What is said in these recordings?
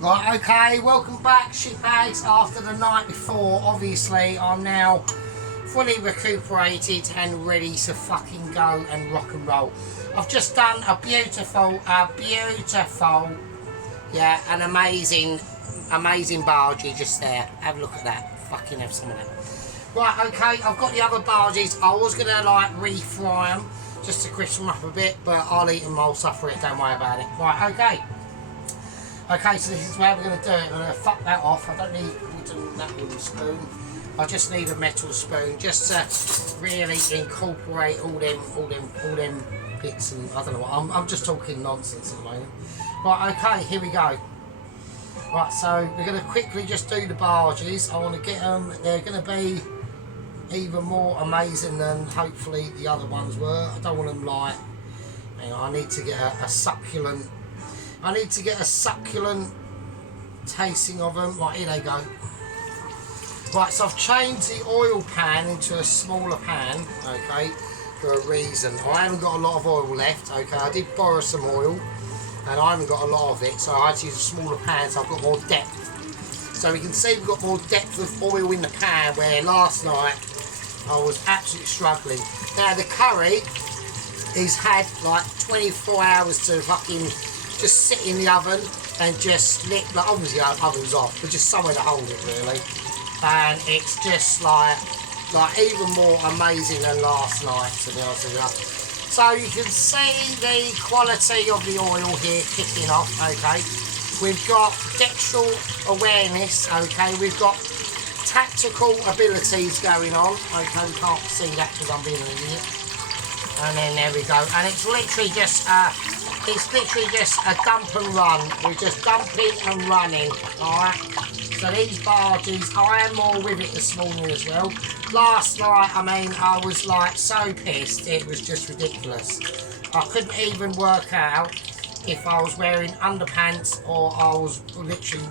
Right, okay, welcome back, shitbags. After the night before, obviously, I'm now fully recuperated and ready to fucking go and rock and roll. I've just done a beautiful, yeah, an amazing bargee just there. Have a look at that. Fucking have some of that. Right, okay, I've got the other barges. I was going to, like, refry them just to crisp them up a bit, but I'll eat them, I'll suffer it, don't worry about it. Right, okay. Okay, so this is where we're going to do it. I'm going to fuck that off. I don't need that wooden spoon. I just need a metal spoon just to really incorporate all them bits, and I don't know what. I'm just talking nonsense at the moment. Right, okay, here we go. Right, so we're going to quickly just do the barges. I want to get them. They're going to be even more amazing than hopefully the other ones were. I don't want them like, you know, I need to get a succulent. I need to get a succulent tasting of them. Right, here they go. Right, so I've changed the oil pan into a smaller pan, okay, for a reason. I haven't got a lot of oil left, okay. I did borrow some oil, and I haven't got a lot of it, so I had to use a smaller pan so I've got more depth. So we can see we've got more depth of oil in the pan, where last night I was absolutely struggling. Now the curry is had like 24 hours to fucking just sit in the oven and just lit, like obviously the oven's off, but just somewhere to hold it really. And it's just like even more amazing than last night, to be honest with you. So you can see the quality of the oil here kicking off, okay. We've got dextral awareness, okay. We've got tactical abilities going on, okay. We can't see that because I'm being an idiot. And then there we go. And it's literally just a dump and run. We're just dumping and running, alright? So these barges, I am more with it this morning as well. Last night, I mean, I was like so pissed, it was just ridiculous. I couldn't even work out if I was wearing underpants or I was literally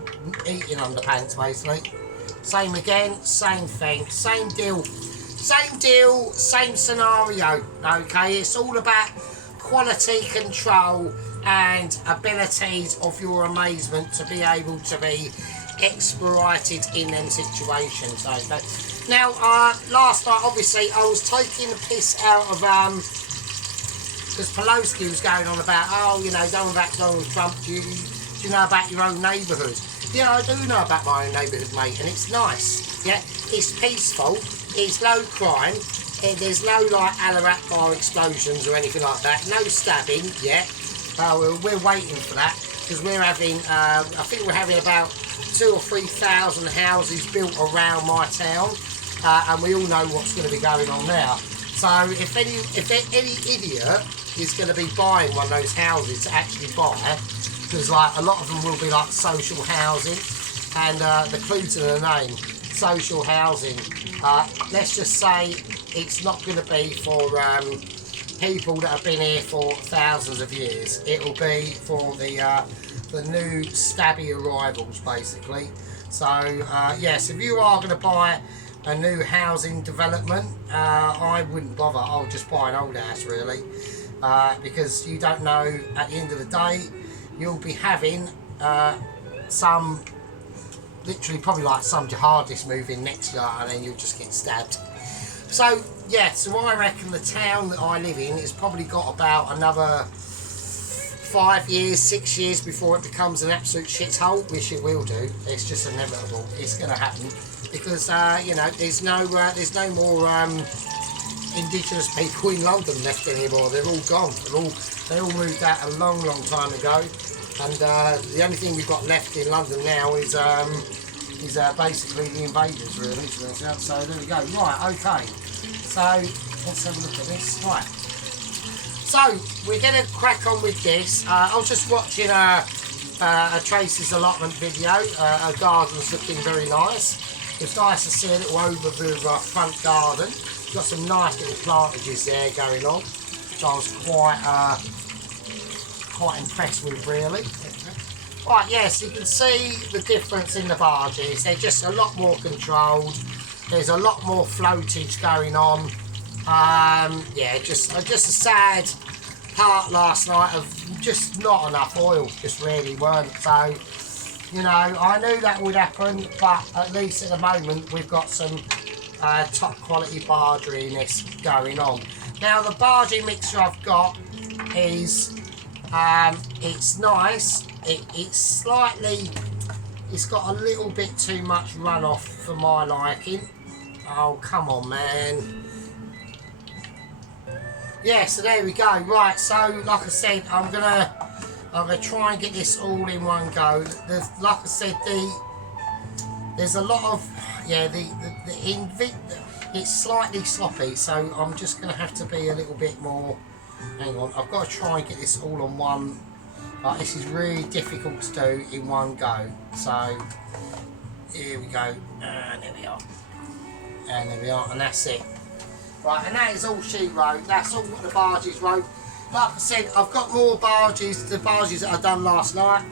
eating underpants, basically. Same again, same thing, same deal. Same deal, same scenario, okay? It's all about quality control and abilities of your amazement to be able to be exploited in them situations, okay? Now, last night, obviously, I was taking the piss out of, because Pelosi was going on about, oh, you know, don't about Donald Trump, do you know about your own neighbourhood? Yeah, I do know about my own neighbourhood, mate, and it's nice, yeah? It's peaceful. It's low crime, there's no like Alarat bar explosions or anything like that, no stabbing yet. We're waiting for that because we're having, I think we're having about 2,000 or 3,000 houses built around my town, and we all know what's going to be going on now. So if any idiot is going to be buying one of those houses to actually buy, because like a lot of them will be like social housing, and the clue to the name, social housing, let's just say it's not going to be for people that have been here for thousands of years. It will be for the new stabby arrivals, basically. So yes, if you are going to buy a new housing development, I wouldn't bother. I'll just buy an old house really, because you don't know, at the end of the day you'll be having some, literally probably like some jihadist move in next year, and then you'll just get stabbed. So yeah, so I reckon the town that I live in has probably got about another 5 years, 6 years before it becomes an absolute shithole, which it will do. It's just inevitable. It's going to happen because you know, there's no more indigenous people in London left anymore. They're all gone. They all moved out a long time ago. And the only thing we've got left in London now is basically the invaders, really. So there we go. Right, okay. So let's have a look at this. Right. So we're going to crack on with this. I was just watching a Tracy's allotment video. Her garden's looking very nice. It's nice to see a little overview of our front garden. Got some nice little plantages there going on. So I was quite impressed with, really. Right, yes, you can see the difference in the barges. They're just a lot more controlled. There's a lot more floatage going on. Yeah, just a sad part last night of just not enough oil. Just really weren't. So you know, I knew that would happen, but at least at the moment we've got some top quality bhaji in this going on. Now the bhaji mixture I've got is, it's nice, it's got a little bit too much runoff for my liking. Oh, come on, man. Yeah, so there we go. Right, so like I said, I'm gonna try and get this all in one go. Like I said, there's a lot of, yeah, it's slightly sloppy, so I'm just gonna have to be a little bit more. Hang on, I've got to try and get this all on one. Like, this is really difficult to do in one go. So here we go, and there we are, and there we are, and that's it. Right, and that is all she wrote. That's all what the Bhajis wrote. Like I said, I've got more Bhajis, the Bhajis that I done last night.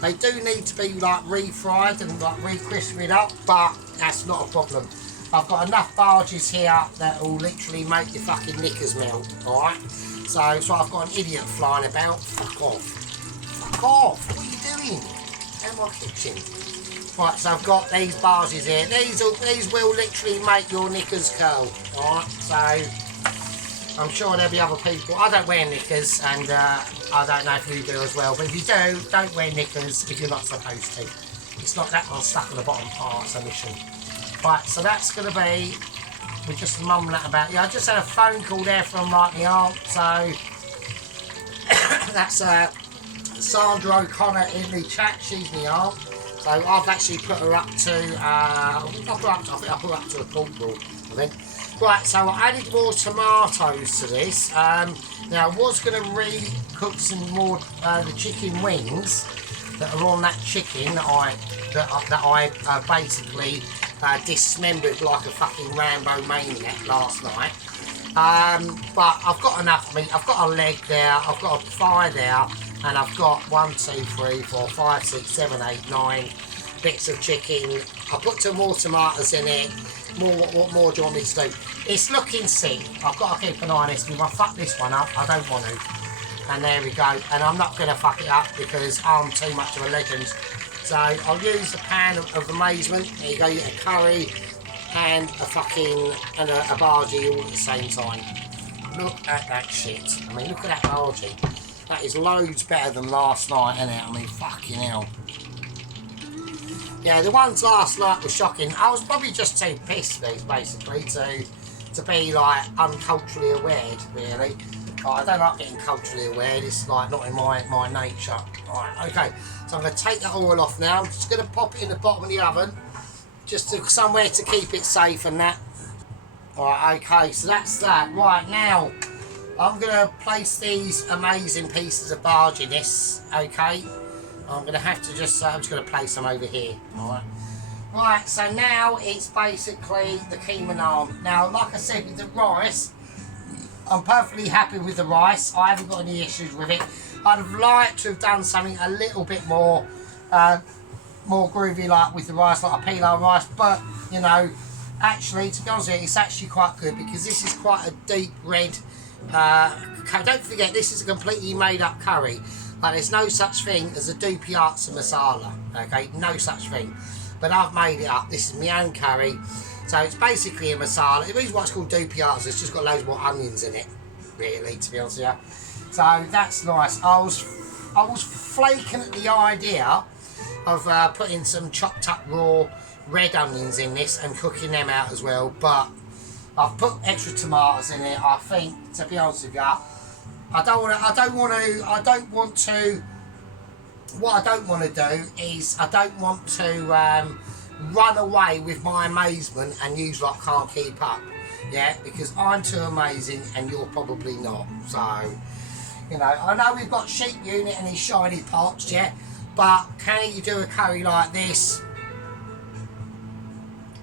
They do need to be like refried and like re-crisped up, but that's not a problem. I've got enough Bhajis here that will literally make your fucking knickers melt, alright? So I've got an idiot flying about. Fuck off. Fuck off. What are you doing? In my kitchen. Right, so I've got these Bhajis here. These will literally make your knickers curl. Alright, so I'm sure there'll be other people. I don't wear knickers, and I don't know if you do as well. But if you do, don't wear knickers if you're not supposed to. It's like that one stuck on the bottom part, it's a mission. Right, so that's going to be, we just mum that about. Yeah, I just had a phone call there from like my aunt, so that's Sandra O'Connor in the chat. She's my aunt. So I've actually put her up to, I think I put her up to a corporal, I think. Right, so I added more tomatoes to this. Now I was going to re-cook some more the chicken wings that are on that chicken that I basically dismembered like a fucking Rambo maniac last night. But I've got enough meat. I've got a leg there, I've got a thigh there, and I've got 1, 2, 3, 4, 5, 6, 7, 8, 9 bits of chicken. I put some more tomatoes in it. What more do you want me to do? It's looking sick. I've got to keep an eye on this. If I fuck this one up, I don't want to. And there we go. And I'm not going to fuck it up because I'm too much of a legend. So I'll use the pan of amazement. There you go. You get a curry and a bhaji all at the same time. Look at that shit. I mean, look at that bhaji. That is loads better than last night, isn't it? I mean, fucking hell. Yeah, the ones last night were shocking. I was probably just too pissed, basically, to be, like, unculturally aware, really. I don't like getting culturally aware. It's, like, not in my nature. Right, okay. So I'm going to take that oil off now. I'm just going to pop it in the bottom of the oven. Just somewhere to keep it safe and that. Alright, okay. So that's that. Right, now I'm going to place these amazing pieces of bhaji in this, okay? I'm going to have to just, I'm just going to place them over here, alright? Right, so now it's basically the Keema nann. Now, like I said, with the rice, I'm perfectly happy with the rice. I haven't got any issues with it. I'd have liked to have done something a little bit more groovy, like with the rice, like a pilau rice, but, you know, actually, to be honest with you, it's actually quite good because this is quite a deep red. Don't forget, this is a completely made up curry. Like, there's no such thing as a Dopiaza masala, okay? No such thing. But I've made it up. This is my own curry. So it's basically a masala. The reason why it's called Dopiaza, it's just got loads more onions in it, really, to be honest with you. So that's nice. I was flaking at the idea of putting some chopped up raw red onions in this and cooking them out as well, but I've put extra tomatoes in it. I think, to be honest with you, what I don't want to do is I don't want to run away with my amazement and use like can't keep up, yeah, because I'm too amazing and you're probably not. So, you know, I know we've got sheep unit and these shiny pots, yeah, but can you do a curry like this?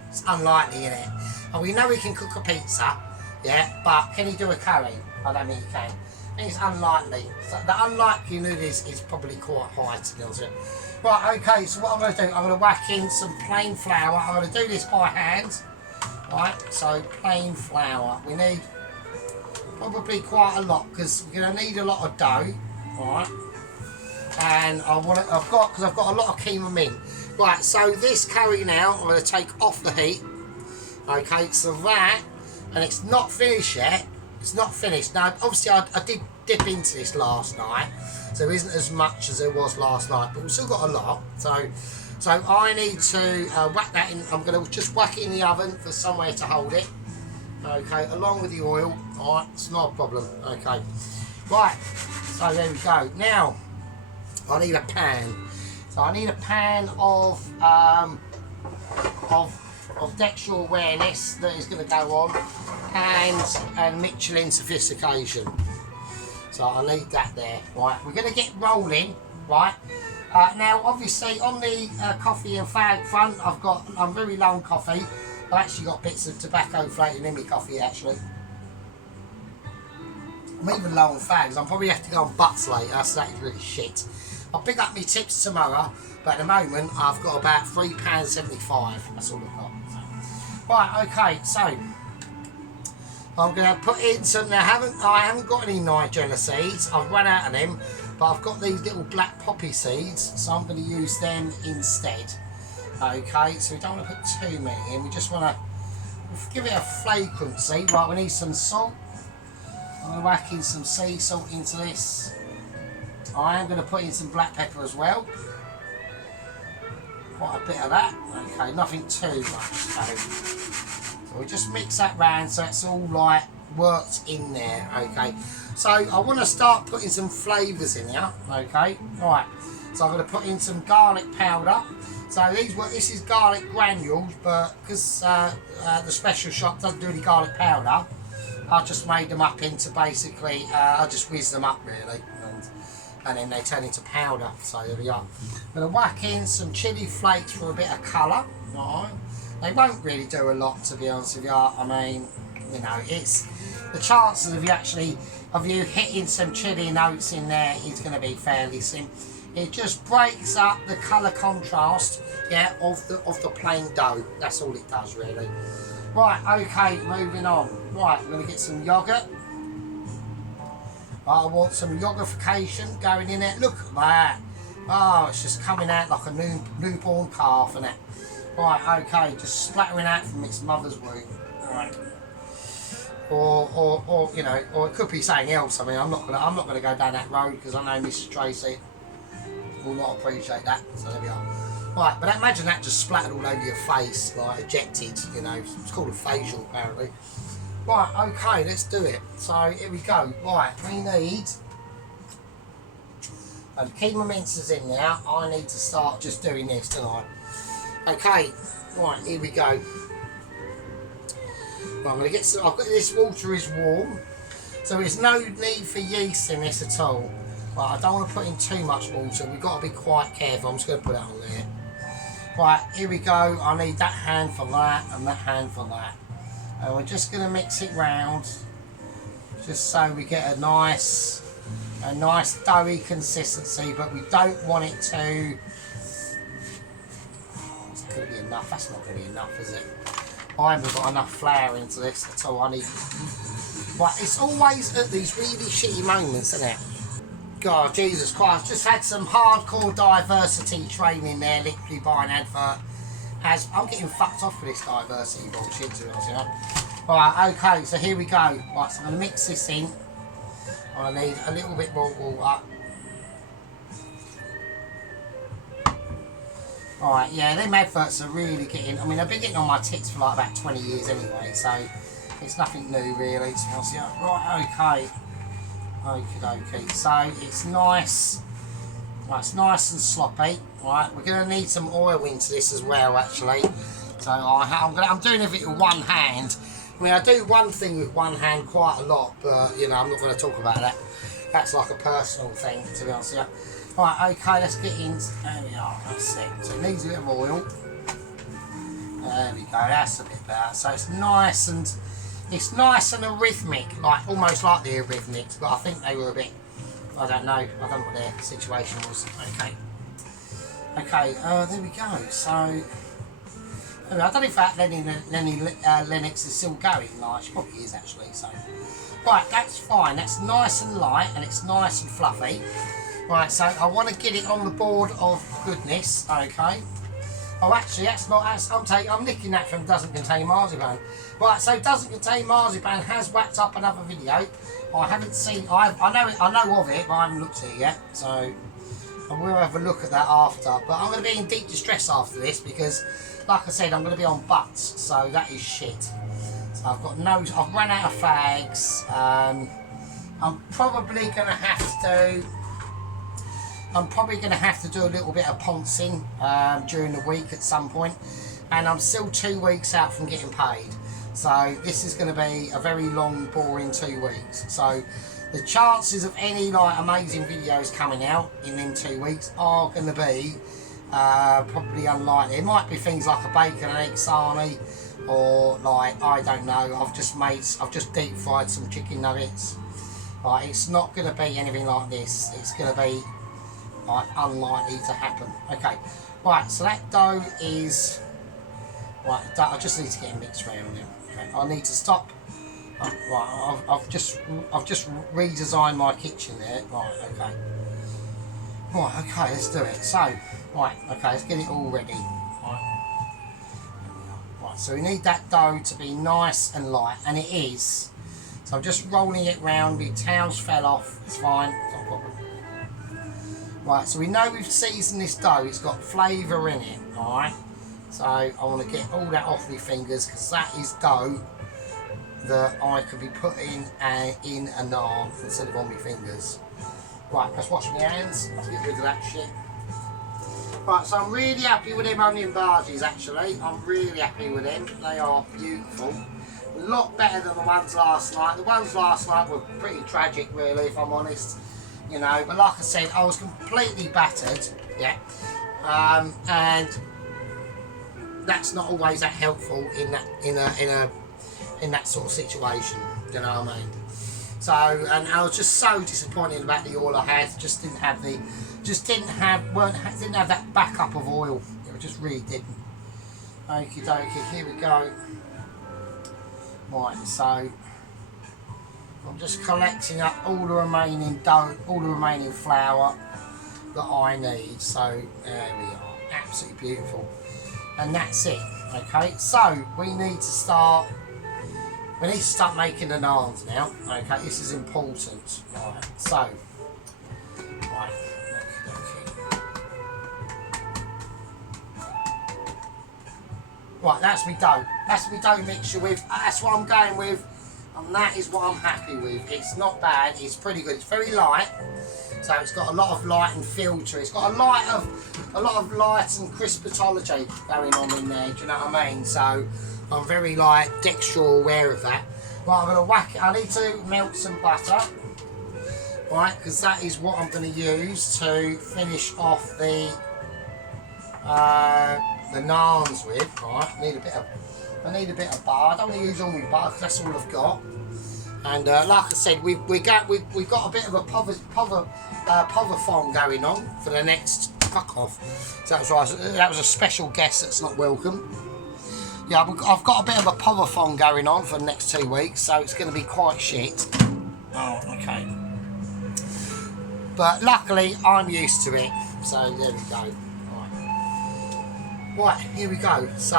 It's unlikely, isn't it? And we know we can cook a pizza, yeah, but can you do a curry? I don't think you can. I think it's unlikely. So the unlikelihood is probably quite high, to be honest with you. Right, okay, so what I'm going to do, I'm going to whack in some plain flour. I'm going to do this by hand. Right, so plain flour. We need probably quite a lot because we're going to need a lot of dough. Right. and I've got a lot of Keema mint. Right, so this curry now I'm going to take off the heat. Okay, so that, and it's not finished yet. It's not finished. Now, obviously, I did dip into this last night, so there isn't as much as there was last night, but we've still got a lot. So I need to whack that in. I'm going to just whack it in the oven for somewhere to hold it. Okay, along with the oil. All right, it's not a problem. Okay, right. So there we go. Now, I need a pan. So I need a pan of textual awareness that is going to go on, and Michelin sophistication. So I need that there. Right, we're going to get rolling. Right. Now, obviously, on the coffee and fag front, I'm very low on coffee. I've actually got bits of tobacco floating in my coffee. Actually, I'm even low on fags. I'll probably have to go on butts later. So that is really shit. I'll pick up my tips tomorrow, but at the moment I've got about £3.75. That's all I've got. Right, okay, so I'm going to put in some. Now, I haven't got any nigella seeds. I've run out of them, but I've got these little black poppy seeds, so I'm going to use them instead. Okay, so we don't want to put too many in. We just want to give it a flagrancy. Right, we need some salt. I'm going to whack in some sea salt into this. I am going to put in some black pepper as well. Quite a bit of that. Okay, nothing too much. So we just mix that round so it's all like worked in there. Okay, so I want to start putting some flavours in here. Okay, right. So I'm going to put in some garlic powder. So this is garlic granules, but because the special shop doesn't do any garlic powder, I just made them up into basically. I just whiz them up really. And then they turn into powder. So there we are. I'm going to whack in some chilli flakes for a bit of colour. Right. They won't really do a lot, to be honest with you. I mean, you know, it's the chances of you hitting some chilli notes in there is going to be fairly slim. It just breaks up the colour contrast, yeah, of the plain dough. That's all it does, really. Right. Okay. Moving on. Right. I'm going to get some yoghurt. I want some yogurtification going in it. Look at that. Oh, it's just coming out like a newborn calf and that. Right, okay, just splattering out from its mother's womb. Right. Or you know, or it could be something else. I mean, I'm not gonna go down that road because I know Mrs. Tracy will not appreciate that. So there we are. Right, but imagine that just splattered all over your face, like ejected. You know, it's called a facial apparently. Right, okay, let's do it. So here we go. Right, we need the Keema mince is in now. I need to start just doing this tonight. Okay, right, here we go. Right, I'm gonna get some. I've got this water is warm, so there's no need for yeast in this at all. Right, I don't want to put in too much water. We've got to be quite careful. I'm just going to put it on there. Right, here we go. I need that hand for that and that hand for that. And we're just going to mix it round, just so we get a nice doughy consistency, but we don't want it to. Oh, it's going to be enough. That's not going to be enough, is it? I haven't got enough flour into this at all. I need. Right, it's always at these really shitty moments, isn't it? God, Jesus Christ! Just had some hardcore diversity training there, literally by an advert. As I'm getting fucked off with this diversity bullshit, to be honest, you know. Right, okay, so here we go. Right, so I'm going to mix this in. I need a little bit more water. Alright, yeah, them adverts are really getting. I mean, I've been getting on my tits for like about 20 years anyway, so it's nothing new really, to be honest. Right, okay. Okay, so it's nice. Right, it's nice and sloppy. Right, we're going to need some oil into this as well, actually. So I'm doing everything with one hand. I mean, I do one thing with one hand quite a lot, but you know, I'm not going to talk about that. That's like a personal thing, to be honest with you. Right, okay, let's get in. There we are. That's it. So it needs a bit of oil. There we go. That's a bit better. So it's nice and rhythmic, like almost like the Eurythmics, but I think they were a bit. I don't know what their situation was. Okay, there we go. So, I don't know if that Lennox is still going. Like, she probably is actually. So, right, that's fine. That's nice and light, and it's nice and fluffy. Right, so I want to get it on the board of goodness, okay. Oh, actually, I'm nicking that from Doesn't Contain Marzipan. Right, so Doesn't Contain Marzipan has whacked up another video. I haven't seen, I know of it, but I haven't looked at it yet. So I will have a look at that after. But I'm going to be in deep distress after this because, like I said, I'm going to be on butts. So that is shit. So I've run out of fags. I'm probably going to have to do a little bit of poncing during the week at some point, and I'm still 2 weeks out from getting paid. So this is going to be a very long, boring 2 weeks. So the chances of any like amazing videos coming out in them 2 weeks are going to be probably unlikely. It might be things like a bacon and egg sarnie, or like, I don't know, I've just deep fried some chicken nuggets. Like, it's not going to be anything like this. It's going to be like unlikely to happen. Okay, right, so that dough is right. I just need to get it mixed around now. Okay, I need to stop. Right, I've just redesigned my kitchen there. Right, okay. Right, okay, let's do it. So, right, okay, let's get it all ready. Right, so we need that dough to be nice and light, and it is. So I'm just rolling it round. The towels fell off. It's fine. It's not a problem. Right, so we know we've seasoned this dough. It's got flavour in it. All right. So I want to get all that off my fingers because that is dough that I could be putting in a naan instead of on my fingers. Right, let's wash my hands. Let's get rid of that shit. Right, so I'm really happy with them onion bhajis. Actually, I'm really happy with them. They are beautiful. A lot better than the ones last night. The ones last night were pretty tragic, really, if I'm honest. You know, but like I said, I was completely battered, yeah, and that's not always that helpful in that sort of situation. You know what I mean? So, and I was just so disappointed about the oil I had. Didn't have that backup of oil. It just really didn't. Okie dokie, here we go. Right, so I'm just collecting up all the remaining dough, all the remaining flour that I need. So there we are, absolutely beautiful, and that's it. Okay, so we need to start making the naans now. Okay, this is important. Right, so right, right, that's my dough. That's my dough mixture with. That's what I'm going with. And that is what I'm happy with. It's not bad, it's pretty good. It's very light, so it's got a lot of light and filter. It's got a lot of light and crispatology going on in there, do you know what I mean? So I'm very like dextral aware of that. Right, I'm gonna whack it. I need to melt some butter, right, because that is what I'm gonna use to finish off the naans with. Right, I need a bit of butter. I don't want to use all my butter because that's all I've got. And like I said, we've got a bit of a poverthon going on for the next fuck off. So that was a special guest that's not welcome. Yeah, I've got a bit of a poverthon going on for the next 2 weeks, so it's going to be quite shit. Oh, okay. But luckily, I'm used to it. So there we go. Right, here we go. So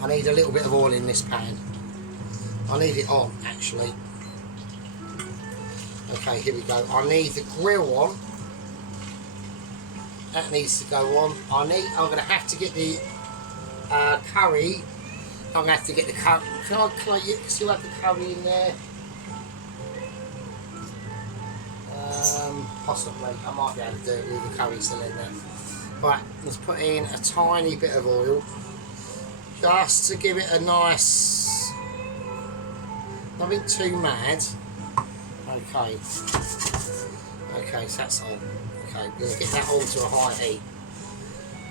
I need a little bit of oil in this pan. I need it on, actually. Okay, here we go. I need the grill on. That needs to go on. I'm going to have to get the curry. I'm going to have to get the curry. Can I still have the curry in there? Possibly. I might be able to do it with the curry still in there. Right, let's put in a tiny bit of oil. Just to give it a nice, nothing too mad. Okay. Okay, so that's on. Okay, we're going to get that all to a high heat.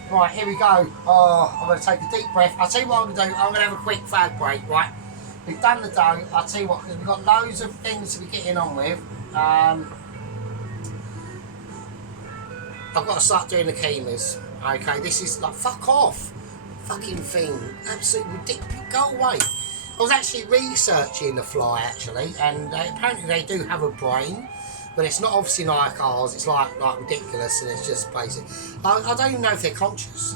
Right, here we go. Oh, I'm going to take a deep breath. I'll tell you what I'm going to do. I'm going to have a quick fag break, right? We've done the dough. I'll tell you what, because we've got loads of things to be getting on with. I've got to start doing the Keemas. Okay, this is like, fuck off. Fucking thing. Absolutely ridiculous. Go away. I was actually researching the fly, actually, and apparently they do have a brain. But it's not obviously like ours. It's like ridiculous, and it's just basic. I don't even know if they're conscious.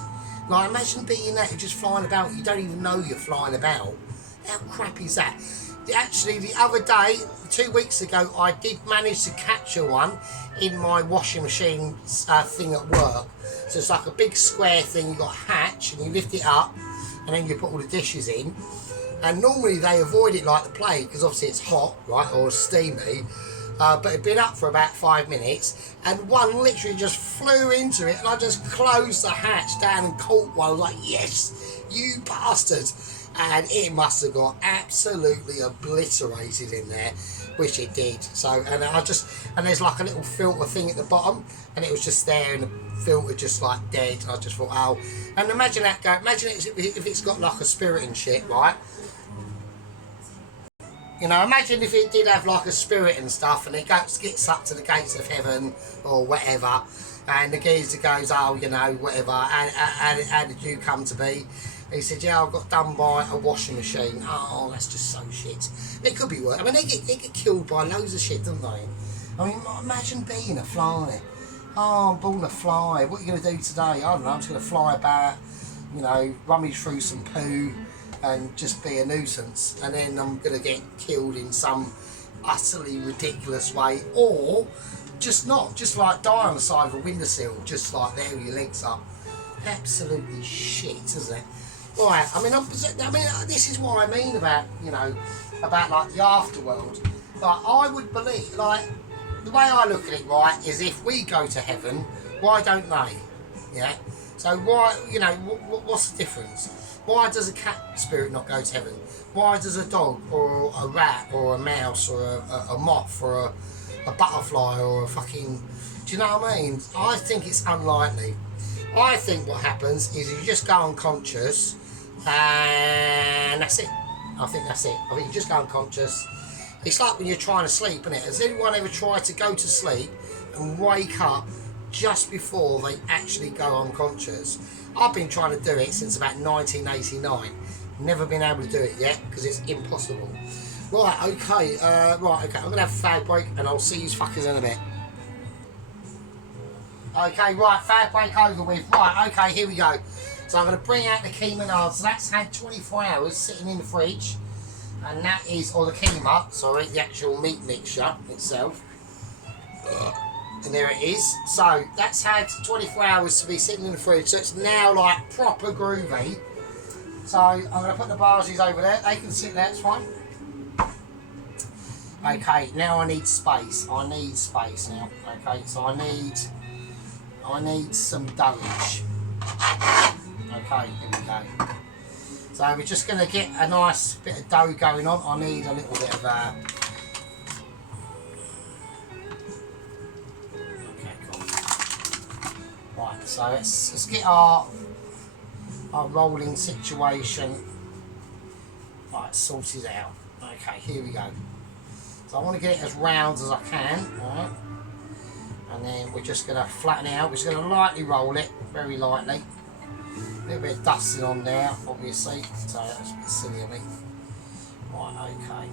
Like, imagine being that, you're just flying about, you don't even know you're flying about. How crap is that? Actually, the other day, 2 weeks ago, I did manage to capture one in my washing machine thing at work. So it's like a big square thing, you've got a hatch, and you lift it up, and then you put all the dishes in. And normally they avoid it like the plague, because obviously it's hot, right, or steamy. But it'd been up for about 5 minutes, and one literally just flew into it, and I just closed the hatch down and caught one. I was like, yes, you bastard. And it must have got absolutely obliterated in there, which it did. So, and there's like a little filter thing at the bottom, and it was just there, and the filter just like dead. I just thought, oh, and imagine that go. Imagine if it's got like a spirit and shit, right? You know, imagine if it did have like a spirit and stuff, and it gets up to the gates of heaven or whatever, and the geezer goes, oh, you know, whatever, and how did you come to be? He said, yeah, I got done by a washing machine. Oh, that's just so shit. It could be worse. I mean, they get killed by loads of shit, don't they? I mean, imagine being a fly. Oh, I'm born a fly. What are you going to do today? I don't know. I'm just going to fly about, you know, rummage through some poo and just be a nuisance. And then I'm going to get killed in some utterly ridiculous way. Or just not. Just like die on the side of a windowsill. Just like there with your legs up. Absolutely shit, isn't it? Right, I mean, this is what I mean about, you know, about like the afterworld. Like, I would believe, like, the way I look at it, right, is if we go to heaven, why don't they? Yeah. So why, you know, what's the difference? Why does a cat spirit not go to heaven? Why does a dog or a rat or a mouse or a moth or a butterfly or a fucking, do you know what I mean? I think it's unlikely. I think what happens is you just go unconscious, and that's it. I think that's it. I think you just go unconscious. It's like when you're trying to sleep, isn't it? Has anyone ever tried to go to sleep and wake up just before they actually go unconscious? I've been trying to do it since about 1989. Never been able to do it yet because it's impossible. Right, okay. I'm going to have a fag break, and I'll see you fuckers in a bit. Okay, right, fag break over with. Right, okay, here we go. So I'm going to bring out the Keema nann. So that's had 24 hours sitting in the fridge. And that is, or the Keema, sorry, the actual meat mixture itself. And there it is. So that's had 24 hours to be sitting in the fridge. So it's now like proper groovy. So I'm going to put the Bhajis over there. They can sit there, it's fine. Okay, now I need space. I need space now. Okay, so I need some dough-ish. Okay, here we go. So we're just going to get a nice bit of dough going on. I need a little bit of okay, cool. Right, so let's get our rolling situation sorted out. Okay, here we go. So I want to get it as round as I can. Alright. And then we're just going to flatten it out. We're just going to lightly roll it, very lightly. A little bit of dusting on there, obviously. So that's a bit silly of me. Right, okay.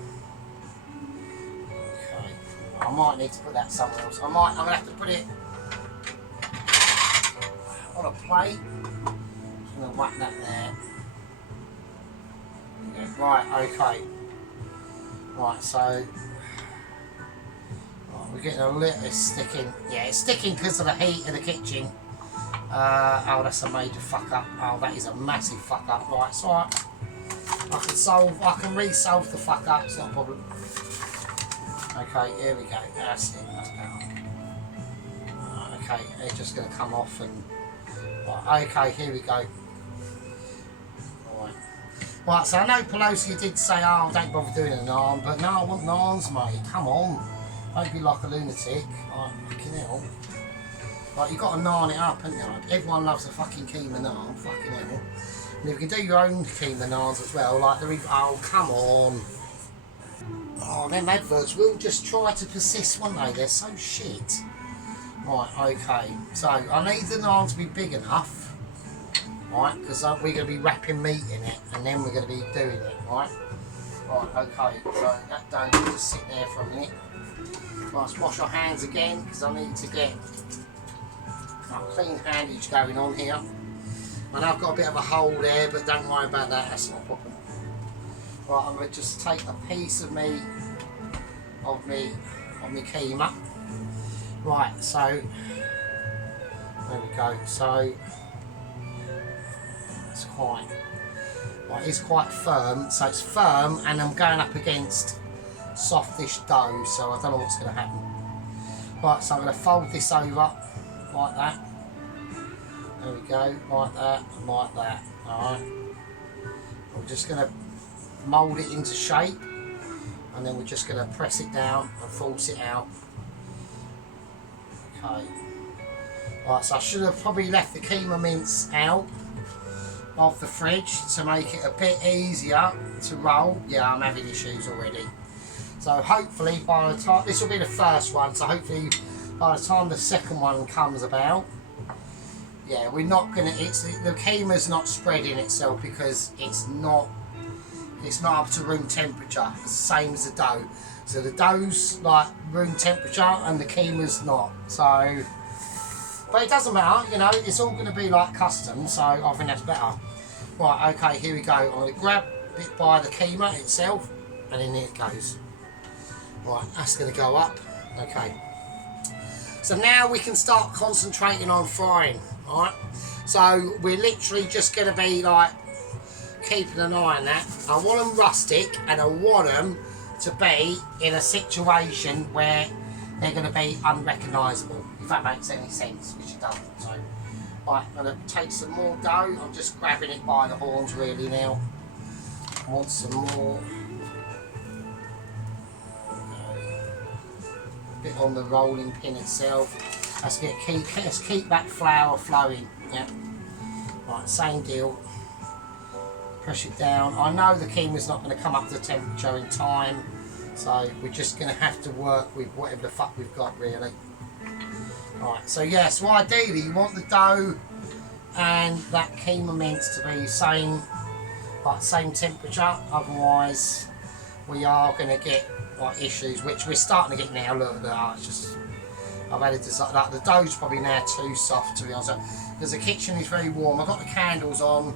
Okay. I might need to put that somewhere else. I'm going to have to put it on a plate. I'm going to whack that there. Yeah, right, okay. Right, so we're getting a little, it's sticking. Yeah, it's sticking because of the heat in the kitchen. Oh, that's a major fuck up. Oh, that is a massive fuck up. Right, it's alright. I can re-solve the fuck up, it's not a problem. Okay, here we go. That's it, that's better. Okay, it's just going to come off and... Right, okay, here we go. Alright. Right, so I know Pelosi did say, oh, don't bother doing a nann, but no, I want nanns, mate. Come on. Don't be like a lunatic. Right, fucking hell. Like, you've got to nann it up, haven't you? Everyone loves a fucking Keema nann, fucking hell. And if you can do your own Keema nanns as well, like oh, come on. Oh, them adverts will just try to persist, won't they? They're so shit. Right, okay. So, I need the nann to be big enough, right? Because we're going to be wrapping meat in it, and then we're going to be doing it, right? Right, okay. So, that dough will just sit there for a minute. Let's wash our hands again because I need to get my clean handage going on here. And I've got a bit of a hole there, but don't worry about that, that's not a problem. Right, I'm going to just take a piece of me Keema. Right, so there we go. So it's quite, right, it's quite firm. So it's firm, and I'm going up against softish dough. So I don't know what's going to happen. Right, so I'm going to fold this over like that. There we go, like that, and like that. All right. We're just going to mould it into shape, and then we're just going to press it down and force it out. Okay. Right, so I should have probably left the Keema mince out of the fridge to make it a bit easier to roll. Yeah, I'm having issues already. So hopefully by the time, this will be the first one, so hopefully by the time the second one comes about, yeah, we're not going to, the Keema's not spreading itself because it's not up to room temperature. It's the same as the dough. So the dough's like room temperature and the Keema's not. So, but it doesn't matter, you know, it's all going to be like custom, so I think that's better. Right, okay, here we go. I'm going to grab it by the Keema itself, and then here it goes. Right, that's going to go up. Okay. So now we can start concentrating on frying, alright? So we're literally just going to be like keeping an eye on that. I want them rustic, and I want them to be in a situation where they're going to be unrecognisable, if that makes any sense, which it doesn't. So, right, I'm going to take some more dough. I'm just grabbing it by the horns really now. I want some more. A bit on the rolling pin itself. Let's keep that flour flowing. Yeah. Right, same deal. Press it down. I know the Keema's not going to come up to the temperature in time, so we're just going to have to work with whatever the fuck we've got really. Right, so yeah, so ideally you want the dough and that Keema mince to be same temperature, otherwise we are going to get like issues, which we're starting to get now. Look, it's just, I've had it to like, the dough's probably now too soft, to be honest, because the kitchen is very warm. I've got the candles on,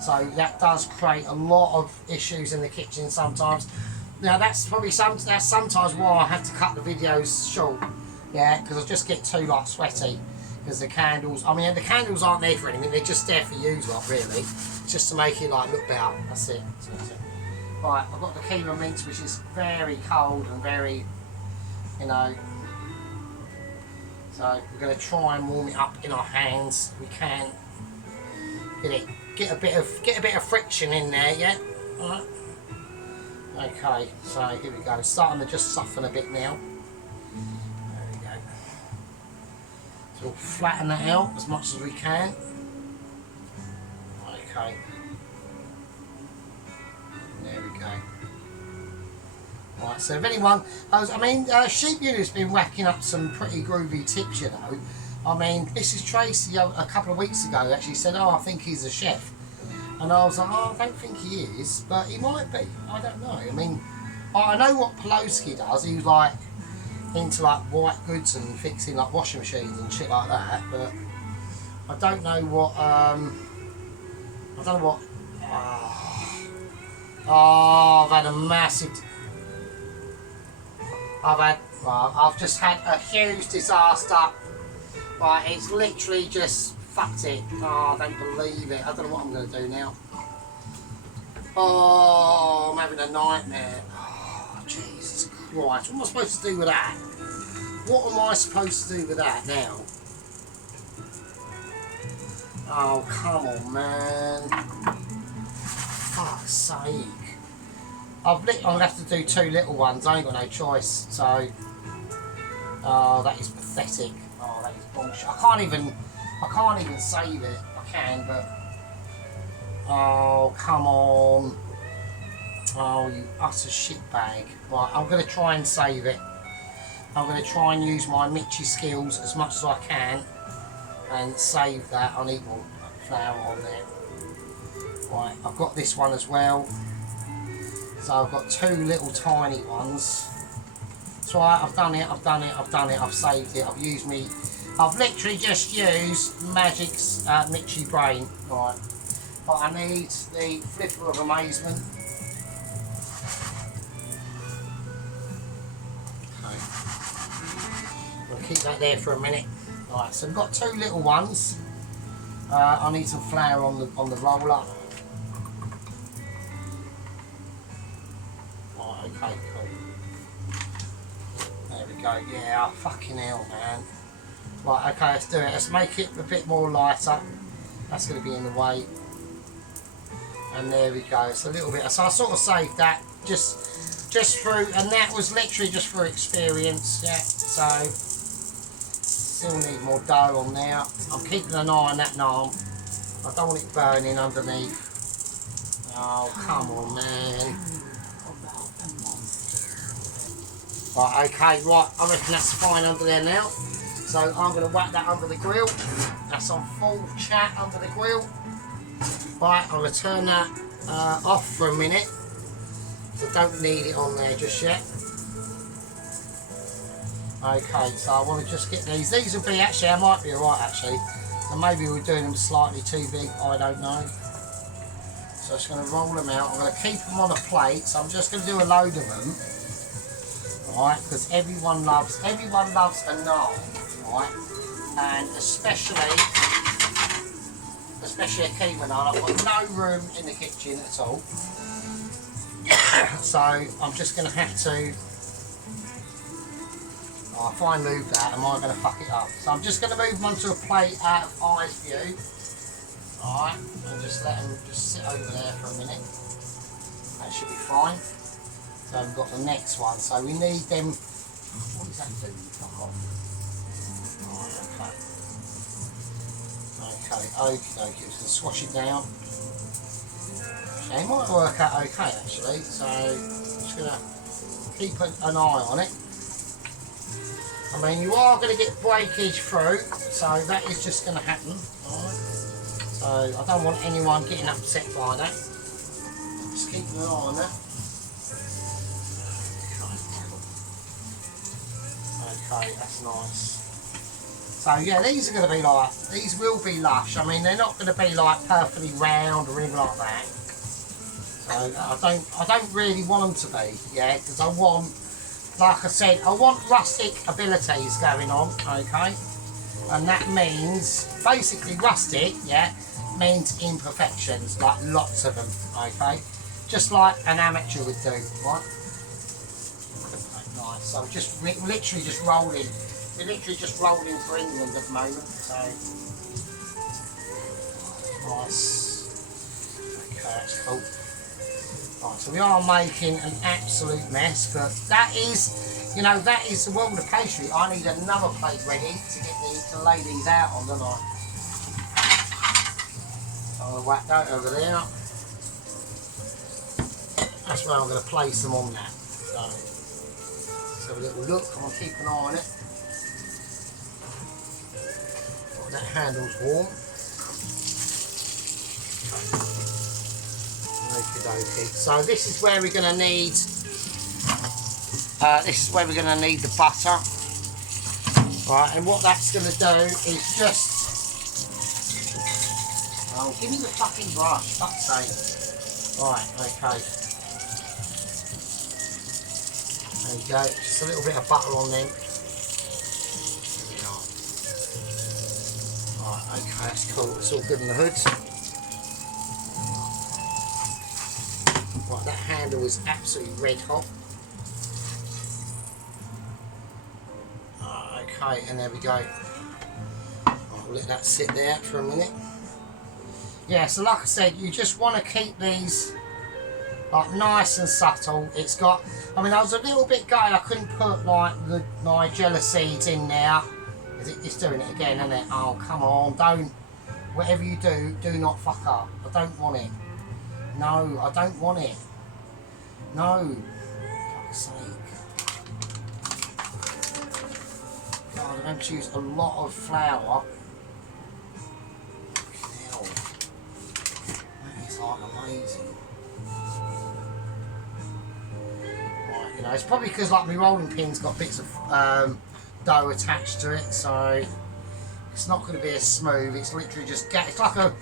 so that does create a lot of issues in the kitchen sometimes. Now that's probably that's sometimes why I have to cut the videos short, yeah, because I just get too like sweaty because the candles. I mean, the candles aren't there for anything; they're just there for you, like really, just to make it like look better. That's it. That's it. Right, I've got the Keema mince, which is very cold and very, you know. So we're going to try and warm it up in our hands. We can get a bit of friction in there, yeah. All right. Okay, so here we go. Starting to just soften a bit now. There we go. So we'll flatten that out as much as we can. Okay. There we go. Right, so if anyone, I mean, Sheep Unit's been whacking up some pretty groovy tips, you know. I mean, Mrs. Tracy a couple of weeks ago actually said, oh, I think he's a chef. And I was like, oh, I don't think he is, but he might be. I don't know. I mean, I know what Pulowski does. He was like into like white goods and fixing like washing machines and shit like that. But I don't know what. Oh, I've had a massive. I've just had a huge disaster. Right, it's literally just fucked it. Oh, I don't believe it. I don't know what I'm going to do now. Oh, I'm having a nightmare. Oh, Jesus Christ. What am I supposed to do with that? What am I supposed to do with that now? Oh, come on, man. Fuck's sake. I'm going to have to do two little ones. I ain't got no choice. So, oh, that is pathetic. Oh, that is bullshit. I can't even save it. I can, but oh, come on. Oh, you utter shitbag. Right, I'm going to try and save it. I'm going to try and use my Mitchy skills as much as I can and save that unequal flour on there. Right, I've got this one as well. So I've got two little tiny ones. That's right, I've done it, I've saved it, I've literally just used Magic's Mitchy Brain. Right, but I need the Flipper of Amazement. Okay, we'll keep that there for a minute. Right, so we've got two little ones. I need some flour on the roller. Right, okay, cool. There we go. Yeah, fucking hell, man. Right, okay, let's do it. Let's make it a bit more lighter. That's going to be in the way. And there we go. It's a little bit. So I sort of saved that just through, and that was literally just for experience. Yeah. So still need more dough on there. I'm keeping an eye on that narn. I don't want it burning underneath. Oh, come on, man. Right, okay, right. I reckon that's fine under there now. So I'm going to whack that under the grill. That's on full chat under the grill. Right, I'm going to turn that off for a minute. So I don't need it on there just yet. Okay, so I want to just get these. These will be, actually, I might be alright actually. And maybe we're doing them slightly too big, I don't know. So I'm just going to roll them out. I'm going to keep them on a plate. So I'm just going to do a load of them. Right, because everyone loves a naan, right? And especially a Keema naan. I've got no room in the kitchen at all. So I'm just going to have to. Oh, if I move that, am I going to fuck it up? So I'm just going to move them onto a plate out of eye's view. Alright, and just let them just sit over there for a minute. That should be fine. So we've got the next one. So we need them. What does that do? Fuck off. Right, okay. Okay, just going to swash it down. Okay, it might work out okay actually. So I'm just going to keep an eye on it. I mean, you are going to get breakage through, so that is just going to happen. Right. So I don't want anyone getting upset by that. Just keep an eye on that. Okay, that's nice. So yeah, these are going to be like, these will be lush. I mean, they're not going to be like perfectly round or anything like that. So I don't really want them to be, yeah, because I want. Like I said, I want rustic abilities going on, okay? And that means, basically rustic, yeah, means imperfections, like lots of them, okay? Just like an amateur would do, right? Nice, so just literally just rolling. We're literally just rolling for England at the moment, so. Nice. Okay, that's cool. Right, so we are making an absolute mess, but that is, you know, that is the world of pastry. I need another plate ready to lay these out on, don't I? So I'll whack that over there. That's where I'm going to place them on that. So let's have a little look. I'm going to keep an eye on it. Oh, that handle's warm. So this is where we're going to need. The butter, right? And what that's going to do is just. Oh, give me the fucking brush, fuck's sake. Right, okay. There you go. Just a little bit of butter on them. There we are. Right, okay, that's cool. It's all good in the hood. Right, that handle is absolutely red hot. Okay, and there we go. I'll let that sit there for a minute. Yeah, so like I said, you just want to keep these like nice and subtle. It's got, I mean, I was a little bit gutted I couldn't put like the Nigella seeds in there. It's doing it again, isn't it? Oh, come on, don't, whatever you do, do not fuck up. I don't want it. No, I don't want it. No. For fuck's sake. God, I don't use a lot of flour. Hell. That is like amazing. Right, you know, it's probably because like my rolling pin's got bits of dough attached to it, so it's not going to be as smooth. It's literally just it's like a,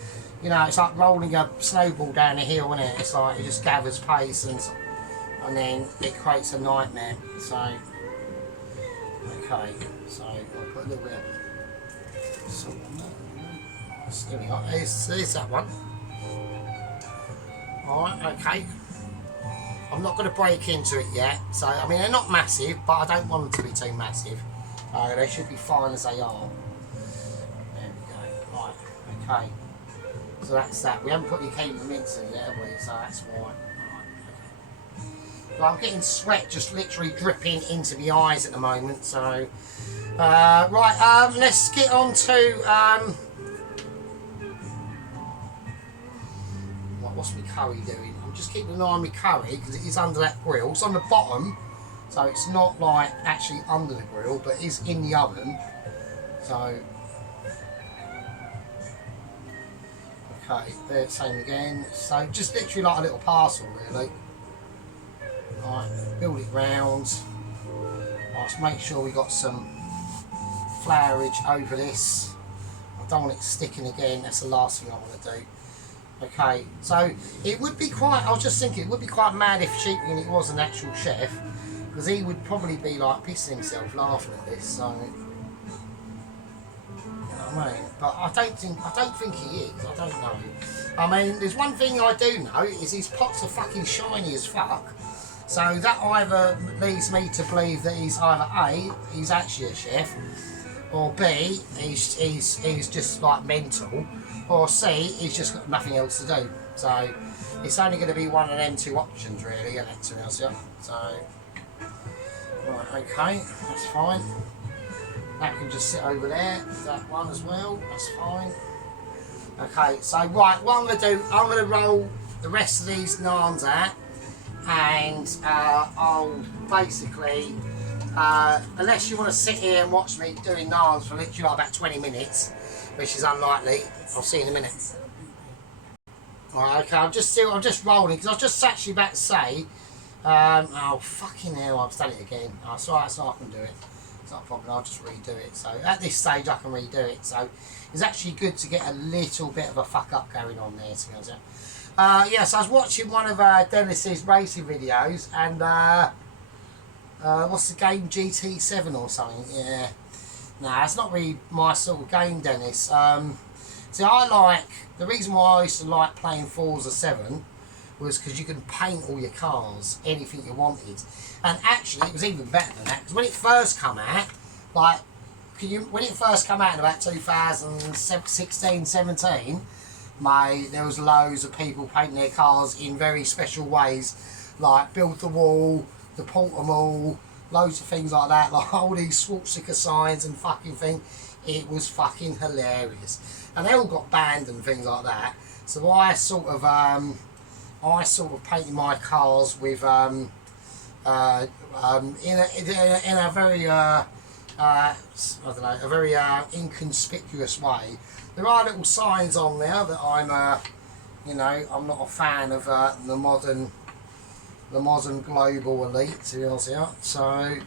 you know, it's like rolling a snowball down a hill, isn't it? It's like it just gathers pace and then it creates a nightmare. So okay, so I'll put a little bit of salt on that. There we go. There's that one. Alright, okay. I'm not going to break into it yet. So, I mean, they're not massive, but I don't want them to be too massive. They should be fine as they are. There we go. Right, okay. So that's that. We haven't put any Keema mince in it, have we? So that's why. Alright, okay. So I'm getting sweat just literally dripping into my eyes at the moment. So, right, let's get on to... what's my curry doing? I'm just keeping an eye on my curry because it is under that grill. It's on the bottom, so it's not like actually under the grill, but it is in the oven. So, okay, there it's same again. So just literally like a little parcel, really. Right, build it round. Let's make sure we got some flourage over this. I don't want it sticking again. That's the last thing I want to do. Okay, so it would be quite, I was just thinking, it would be quite mad if Sheep Unit was an actual chef, because he would probably be like pissing himself laughing at this, so, you know what I mean? But I don't think he is, I don't know. I mean, there's one thing I do know, is his pots are fucking shiny as fuck, so that either leads me to believe that he's either A, he's actually a chef, or B, he's just like mental, or C, he's just got nothing else to do. So it's only going to be one of them two options really, isn't it, to be honest with you? So, right, okay, that's fine. That can just sit over there, that one as well, that's fine. Okay, so right, what I'm going to do, I'm going to roll the rest of these naans out, and I'll basically, unless you want to sit here and watch me doing naans for literally like about 20 minutes, which is unlikely. I'll see you in a minute. Alright, okay, I'm just rolling, because I was just actually about to say, oh fucking hell, I've done it again. Oh, so I can do it. It's not a problem, I'll just redo it. So at this stage I can redo it. So it's actually good to get a little bit of a fuck up going on there, to be honest. Yes, I was watching one of Dennis's racing videos, and what's the game, GT7 or something? Yeah. Nah, it's not really my sort of game, Dennis. See, the reason why I used to like playing Forza 7 was because you can paint all your cars, anything you wanted. And actually, it was even better than that, because when it first come out, like, when it first come out in about 2016, 17, mate, there was loads of people painting their cars in very special ways, like build the wall, the them all, loads of things like that, like all these swastika signs and fucking thing. It was fucking hilarious, and they all got banned and things like that. So I sort of painted my cars with in a very I don't know, a very inconspicuous way. There are little signs on there that I'm you know, I'm not a fan of the modern global elite, to be honest with you. So,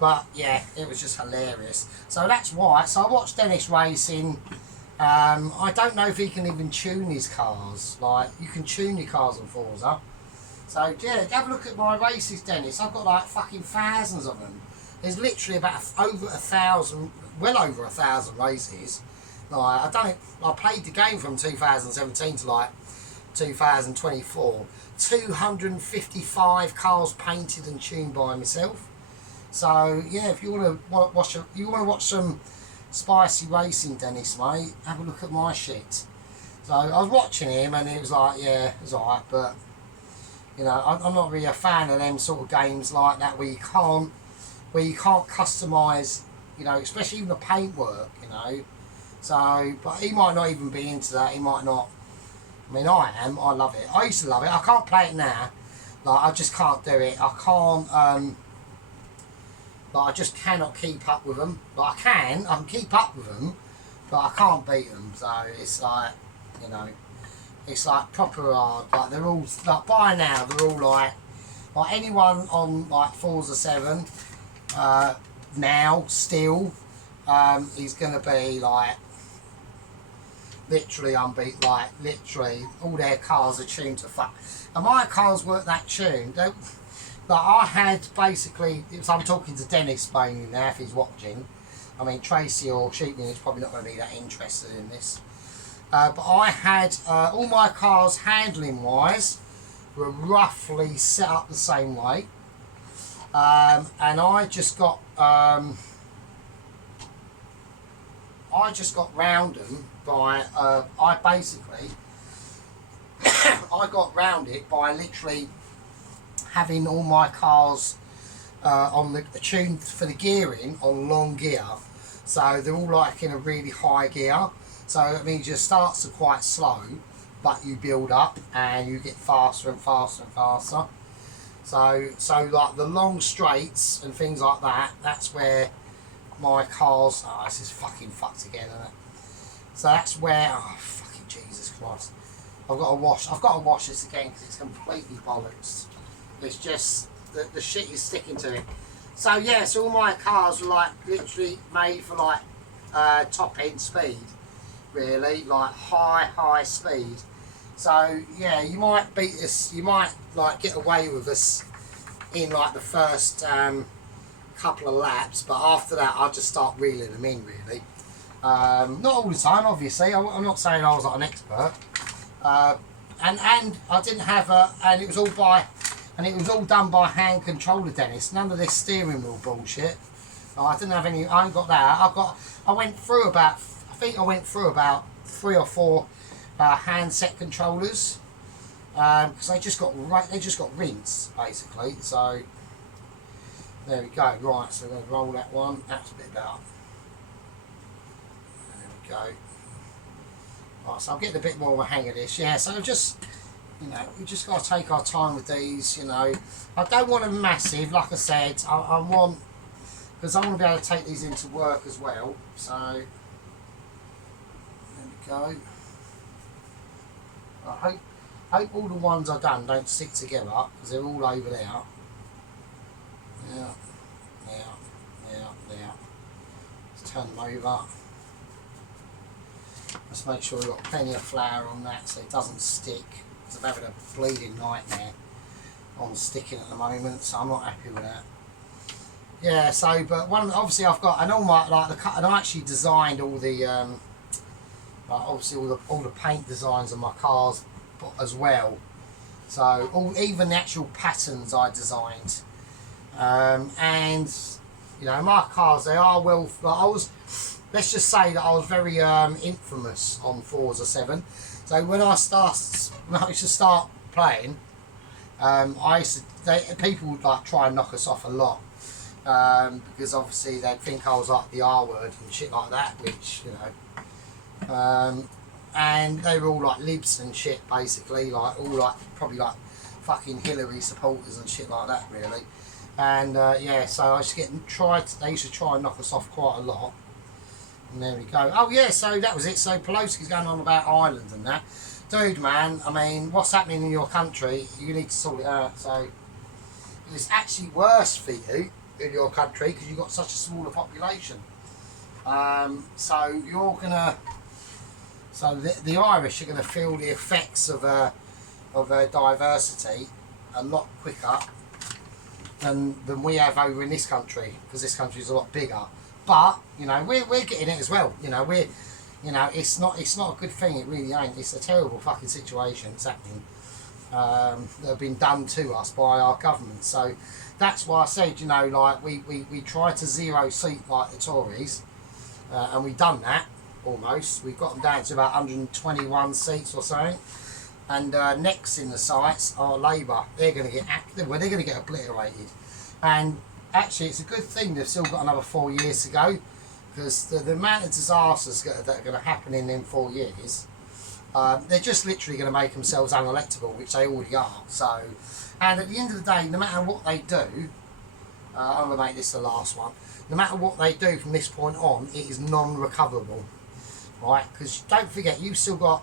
but yeah, it was just hilarious. So that's why. So I watched Dennis racing. I don't know if he can even tune his cars. Like, you can tune your cars on Forza. So yeah, have a look at my races, Dennis. I've got like fucking thousands of them. There's literally about over 1,000, well over 1,000 races. Like, I played the game from 2017 to like 2024. 255 cars painted and tuned by myself. So yeah, if you want to watch some spicy racing, Dennis, mate, have a look at my shit. So I was watching him, and it was like, yeah, it was alright, but you know, I'm not really a fan of them sort of games like that where you can't customise, you know, especially even the paintwork, you know. So, but he might not even be into that. He might not. I mean, I am. I love it. I used to love it. I can't play it now. Like, I just can't do it. I can't. Like, I just cannot keep up with them. Like, I can keep up with them, but I can't beat them. So it's like, you know, it's like proper hard. Like, they're all like, by now they're all like like anyone on like Forza 7 now still is going to be like literally unbeat, like literally all their cars are tuned to fuck. And my cars weren't that tuned. Like I had basically, I'm talking to Dennis mainly now if he's watching. I mean Tracy or Sheepman is probably not going to be that interested in this. But I had all my cars handling wise were roughly set up the same way. And I just got round them by I basically I got round it by literally having all my cars on the tuned for the gearing on long gear, so they're all like in a really high gear, so it means your starts are quite slow but you build up and you get faster and faster and faster. So like the long straights and things like that, that's where my cars, oh this is fucking fucked again, isn't it? So that's where, oh fucking Jesus Christ, I've got to wash this again because it's completely bollocks. It's just the shit is sticking to it. So yeah, so all my cars were like literally made for like top end speed, really, like high speed. So yeah, you might beat us, you might like get away with us in like the first couple of laps, but after that I'll just start reeling them in, really. Not all the time, obviously. I'm not saying I was like an expert. And I didn't have a, and it was all done by hand controller, Dennis. None of this steering wheel bullshit. I didn't have any. I ain't got that. I went through about 3 or 4 handset controllers because they just got rinsed basically. So there we go. Right, so we're going to roll that one. That's a bit better. There we go. Right, so I'm getting a bit more of a hang of this. Yeah, so just, you know, we just got to take our time with these, you know. I don't want them massive, like I said. I want, because I want to be able to take these into work as well. So there we go. I hope all the ones I've done don't stick together because they're all over there. Yeah. Let's turn them over. Let's make sure we've got plenty of flour on that so it doesn't stick. Because I'm having a bleeding nightmare on sticking at the moment, so I'm not happy with that. Yeah, so but obviously I've got, and all my and I actually designed all the obviously all the paint designs on my cars as well. So even the actual patterns I designed. And you know, my cars, they are well, let's just say that I was very infamous on Forza 7. So when I used to start playing, people would like try and knock us off a lot, because obviously they'd think I was like the R word and shit like that, which, you know, and they were all like libs and shit basically, like all like probably like fucking Hillary supporters and shit like that, really. And yeah, so I used to they used to try and knock us off quite a lot. And there we go. Oh yeah, so that was it. So Pelosi's going on about Ireland and that. Dude, man, I mean, what's happening in your country, you need to sort it out. So it's actually worse for you in your country because you've got such a smaller population. So you're gonna, so the Irish are gonna feel the effects of diversity a lot quicker than we have over in this country, because this country is a lot bigger. But you know, we're getting it as well. You know, it's not a good thing. It really ain't. It's a terrible fucking situation that's happening. That have been done to us by our government. So that's why I said, you know, like we try to zero seat like the Tories, and we've done that almost. We've got them down to about 121 seats or something. And next in the sights are Labour. They're going to get obliterated. And actually, it's a good thing they've still got another 4 years to go, because the amount of disasters that are going to happen in them 4 years, they're just literally going to make themselves unelectable, which they already are. So, and at the end of the day, no matter what they do, I'm going to make this the last one. No matter what they do from this point on, it is non-recoverable, right? Because don't forget, you've still got,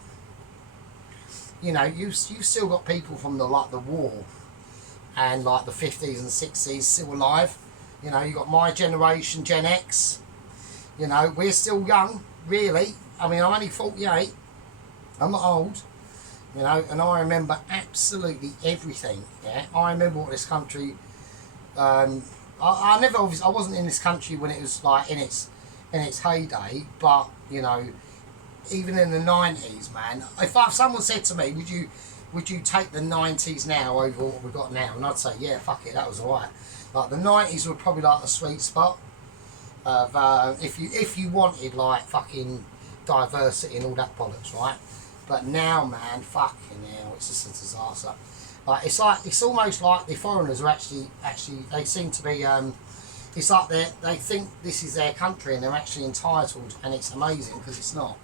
you know, you've still got people from the war and like the 50s and 60s still alive. You know, you got my generation, Gen X. You know, we're still young, really. I mean, I'm only 48. I'm not old. You know, and I remember absolutely everything. Yeah, I remember what this country. I never, obviously, I wasn't in this country when it was like in its heyday. But you know, even in the 90s, man. If someone said to me, would you take the 90s now over what we've got now? And I'd say, yeah, fuck it, that was alright. Like the 90s were probably like the sweet spot of if you wanted like fucking diversity and all that bollocks, right? But now, man, fucking hell, it's just a disaster. Like it's almost like the foreigners are actually they seem to be it's like they think this is their country and they're actually entitled, and it's amazing because it's not.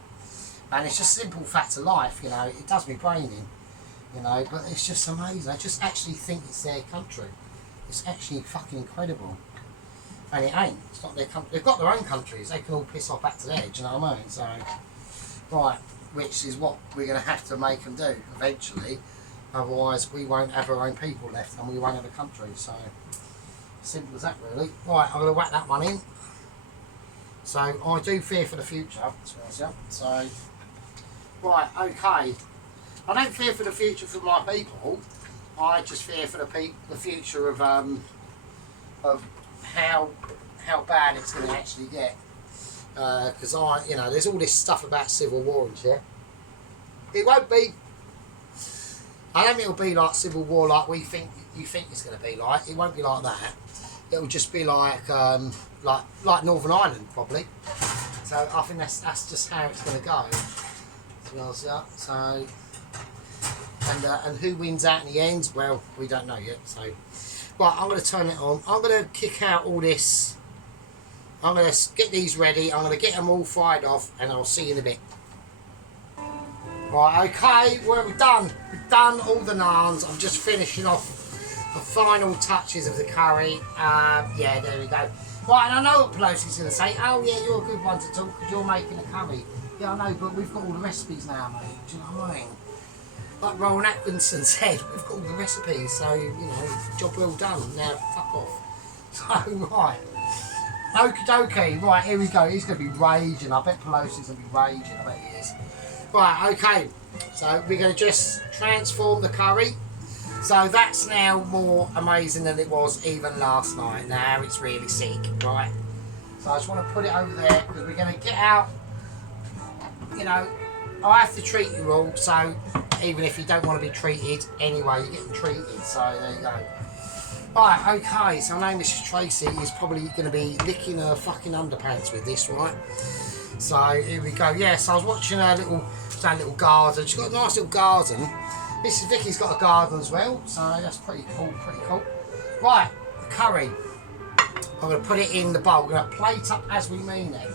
And it's just a simple fact of life, you know. It does me brain in, you know, but it's just amazing. I just actually think it's their country. It's actually fucking incredible. And it ain't. It's not their country. They've got their own countries. They can all piss off back to there, do you know what I mean? So, right, which is what we're going to have to make them do eventually. Otherwise, we won't have our own people left and we won't have a country. So, simple as that, really. Right, I'm going to whack that one in. So, I do fear for the future. So, right, okay. I don't fear for the future for my people. I just fear for the future of how bad it's going to actually get. Because you know, there's all this stuff about civil war and shit. It won't be. I don't think it'll be like civil war like you think it's going to be like. It won't be like that. It'll just be like Northern Ireland probably. So I think that's just how it's going to go. So. And who wins out in the end? Well, we don't know yet. So, right, I'm going to turn it on. I'm going to kick out all this. I'm going to get these ready. I'm going to get them all fried off, and I'll see you in a bit. Right, okay. Well, we're done. We've done all the naans. I'm just finishing off the final touches of the curry. Yeah, there we go. Right, and I know what Pelosi's going to say. Oh, yeah, you're a good one to talk because you're making a curry. Yeah, I know, but we've got all the recipes now, mate. Do you know what I mean? Like Rowan Atkinson said, we've got all the recipes, so, you know, job well done. Now, fuck off. So, right. Okie dokie. Right, here we go. He's going to be raging. I bet Pelosi's going to be raging. I bet he is. Right, okay. So, we're going to just transform the curry. So, that's now more amazing than it was even last night. Now, it's really sick, right? So, I just want to put it over there because we're going to get out, you know, I have to treat you all, so even if you don't want to be treated, anyway, you're getting treated, so there you go. Right, okay, so I know Mrs. Tracy is probably going to be licking her fucking underpants with this, right? So, here we go. Yeah, so I was watching her little garden. She's got a nice little garden. Mrs. Vicky's got a garden as well, so that's pretty cool, Right, curry. I'm going to put it in the bowl. I'm going to plate up as we mean it.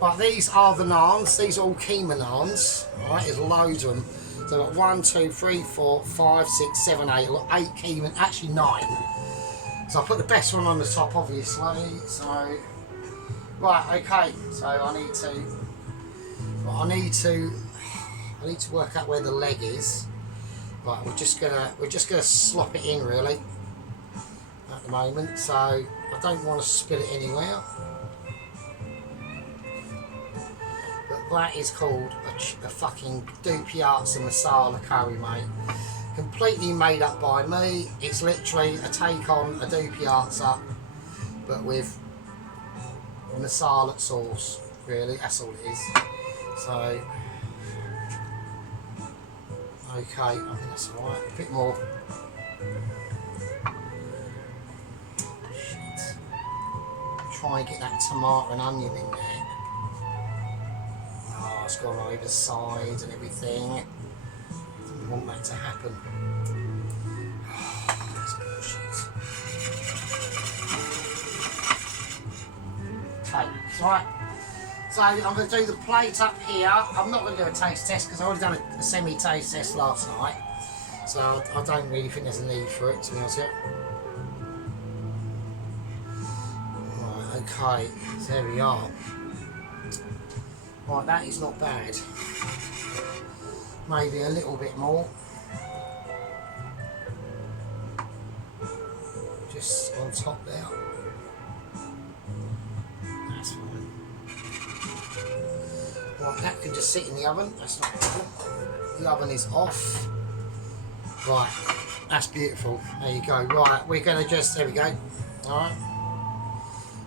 Right, these are the naans. These are all Keema naans. Right, there's loads of them. So I've got 1, 2, 3, 4, 5, 6, 7, 8. I've got 8 Keema, actually 9. So I put the best one on the top, obviously. So, right, okay. So I need to work out where the leg is. Right, we're just gonna slop it in really at the moment. So I don't want to spill it anywhere. That is called a fucking Dopiaza Masalah curry, mate. Completely made up by me. It's literally a take on a Dopiaza, but with Masalah sauce, really. That's all it is. So, okay, I think that's alright. A bit more. Shit. Try and get that tomato and onion in there. It's gone over the sides and everything. I didn't want that to happen. That's bullshit. Okay, right. So I'm going to do the plate up here. I'm not going to do a taste test because I already done a semi-taste test last night. So I don't really think there's a need for it, to be honest with you. Right, okay, so there we are. Right, that is not bad. Maybe a little bit more. just on top there. That's fine. Right, that can just sit in the oven. That's not a problem. The oven is off. Right, that's beautiful. There you go. Right, we're going to just, there we go. Alright.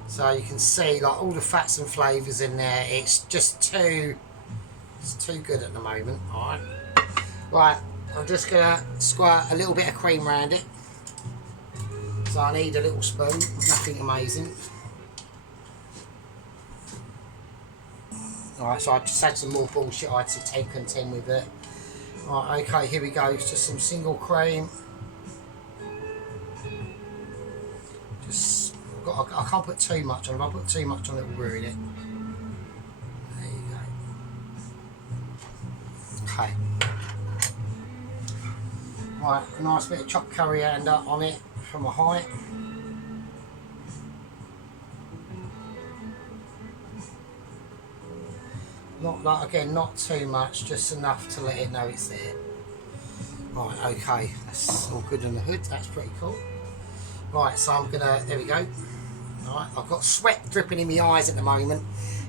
So you can see like all the fats and flavours in there. It's just too good at the moment. Alright. Right, I'm just going to squirt a little bit of cream around it. So I need a little spoon, nothing amazing. Alright, so I just had some more bullshit. I had to 10 contend with it. Right, okay, here we go. It's just some single cream. Just, I can't put too much on it. If I put too much on it, will ruin it. There you go. Okay. Right, a nice bit of chopped coriander on it from a height. Not like, again, not too much, just enough to let it know it's there. Right, okay, that's all good in the hood, that's pretty cool. Right, so I'm gonna, there we go. Right, I've got sweat dripping in my eyes at the moment.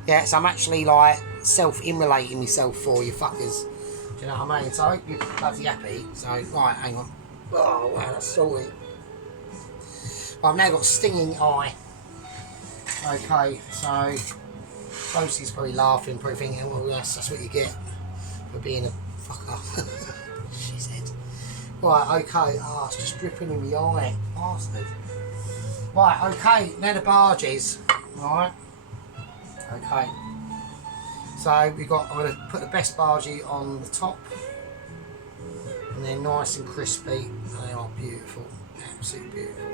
Yeah, so I'm actually like self-immolating myself for you fuckers. Do you know what I mean? So I hope you're bloody happy. So, right, hang on. Oh, wow, that's salty. Well, I've now got a stinging eye. Okay, so Rosie's probably laughing, probably thinking, well, yes, that's what you get for being a fucker. She said. Right, okay. Oh, it's just dripping in my eye. Bastard. Right, okay. Now the Bhajis. Right. Okay. So we got. I'm going to put the best Bhaji on the top, and they're nice and crispy. They are beautiful. Absolutely beautiful.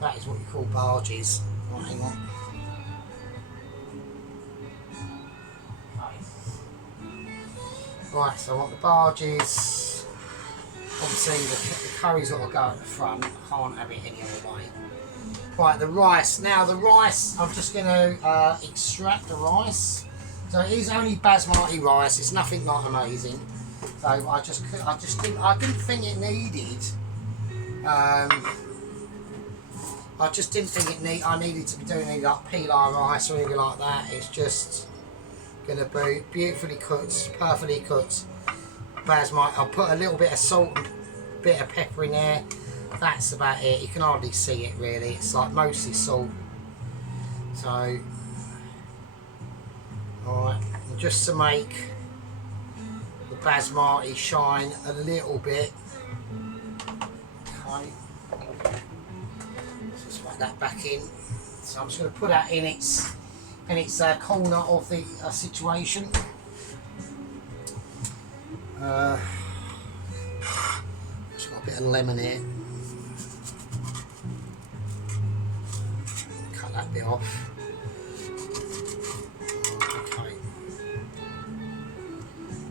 That is what you call Bhajis. Right, hang on. Right, so I want the Bhajis. Obviously, the curry's got to go at the front. I can't have it any other way. Right, the rice. Now, the rice, I'm just going to extract the rice. So it is only basmati rice. It's nothing like amazing. So I didn't think it needed. I just didn't think I needed to be doing any like pilau rice or anything like that. It's just going to be beautifully cooked, perfectly cooked. Basmati. I'll put a little bit of salt and a bit of pepper in there. That's about it. You can hardly see it really. It's like mostly salt. So, alright, just to make the basmati shine a little bit. Okay. That back in, so I'm just going to put that in its corner of the situation. Just got a bit of lemon here. Cut that bit off. Okay.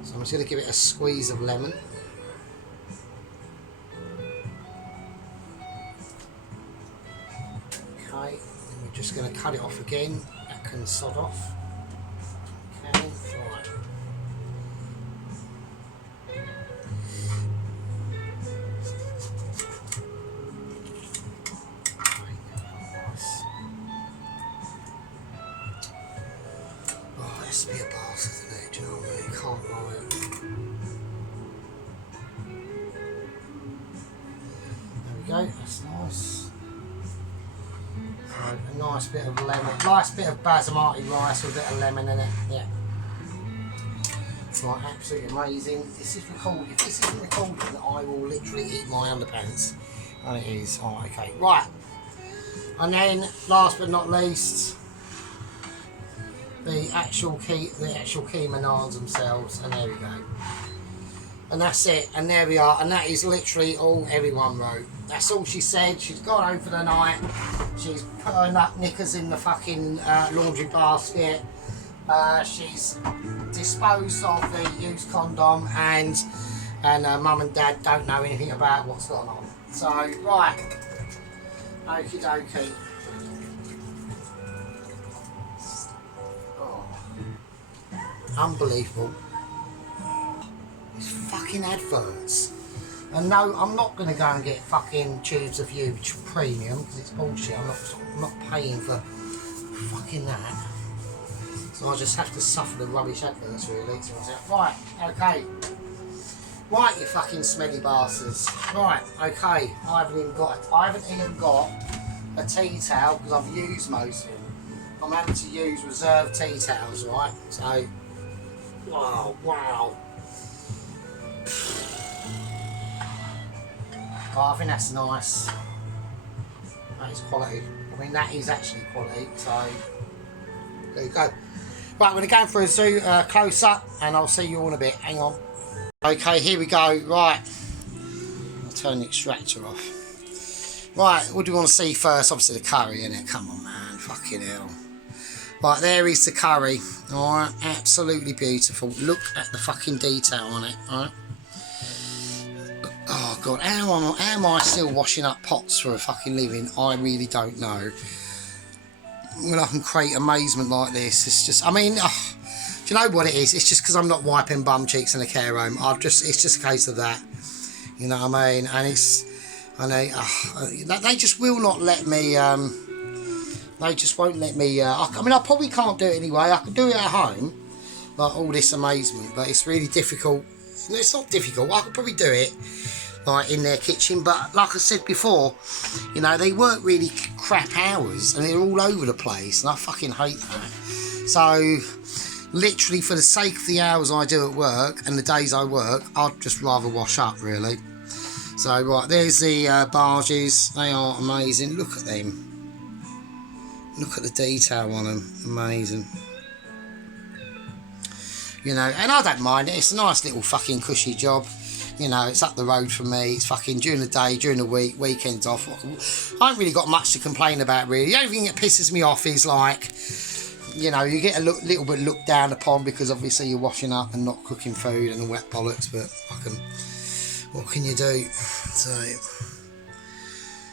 So I'm just going to give it a squeeze of lemon. Okay, and we're just going to cut it off again. That can sod off. Okay, right. Oh, it has to be a bastard, isn't it? Do you know what I mean? You can't lie. There we go, that's nice. So a nice bit of lemon, nice bit of basmati rice with a bit of lemon in it, yeah. Right, absolutely amazing. This is recorded. If this isn't recorded, I will literally eat my underpants. And it is. Oh, okay. Right. And then, last but not least, the actual Keema nanns themselves. And there we go. And that's it. And there we are. And that is literally all everyone wrote. That's all she said. She's gone home for the night. She's put her nut knickers in the fucking laundry basket. She's disposed of the used condom, and mum and dad don't know anything about what's going on. So, right. Okie dokie. Oh. Unbelievable. It's fucking adverts. And no, I'm not going to go and get fucking Tubes of You premium because it's bullshit. I'm not paying for fucking that. So I just have to suffer the rubbish adverts really. Right, okay. Right, you fucking smelly bastards. Right, okay. I haven't even got a tea towel because I've used most of them. I'm having to use reserve tea towels, right? So, wow. Oh, I think that's nice. That is quality. I mean, that is actually quality. So, there you go. Right, we're going to go for a zoom close up, and I'll see you all in a bit. Hang on. Okay, here we go. Right, I'll turn the extractor off. Right, what do you want to see first? Obviously the curry, innit? Come on, man. Fucking hell. Right, there is the curry. Alright, absolutely beautiful. Look at the fucking detail on it. Alright. Oh god, how am I still washing up pots for a fucking living? I really don't know. When I can create amazement like this, it's just, I mean, do you know what it is? It's just because I'm not wiping bum cheeks in a care home. It's just a case of that. You know what I mean? And they just will not let me, they just won't let me, I mean, I probably can't do it anyway. I could do it at home, like all this amazement, but it's really difficult. It's not difficult. I could probably do it like in their kitchen, but like I said before, you know, they work really crap hours and they're all over the place, and I fucking hate that. So literally for the sake of the hours I do at work and the days I work, I'd just rather wash up really. So right, there's the Bhajis. They are amazing. Look at them. Look at the detail on them. Amazing. You know, and I don't mind it. It's a nice little fucking cushy job. You know, it's up the road from me. It's fucking during the day, during the week, weekends off. I haven't really got much to complain about, really. The only thing that pisses me off is, like, you know, you get a little bit looked down upon because obviously you're washing up and not cooking food and all that bollocks, but what can you do?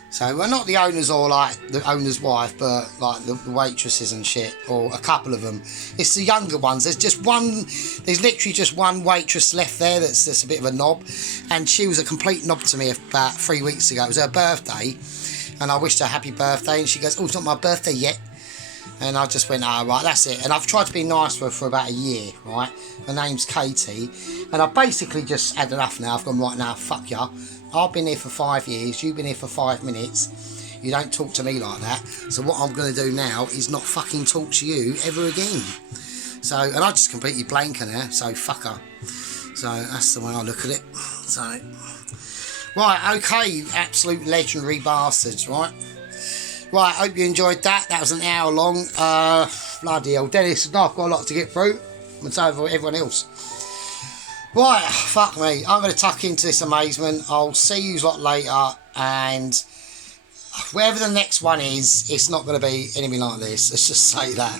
So, well, not the owners or, like, the owner's wife, but, like, the waitresses and shit, or a couple of them. It's the younger ones. There's literally just one waitress left there that's a bit of a knob, and she was a complete knob to me about 3 weeks ago. It was her birthday, and I wished her happy birthday, and she goes, oh, it's not my birthday yet. And I just went, oh, right, that's it. And I've tried to be nice to her for about a year, right? Her name's Katie, and I've basically just had enough now. I've gone, right now, fuck ya. I've been here for 5 years, you've been here for 5 minutes, you don't talk to me like that, so what I'm going to do now is not fucking talk to you ever again. So, and I just completely blank her now, so fuck her. So that's the way I look at it. So, right, okay, you absolute legendary bastards, right? Right, hope you enjoyed that. That was an hour long. Bloody hell, Dennis and I've got a lot to get through, and so have everyone else. Right, fuck me. I'm going to tuck into this amazement. I'll see you lot later, and wherever the next one is, it's not going to be anything like this. Let's just say that.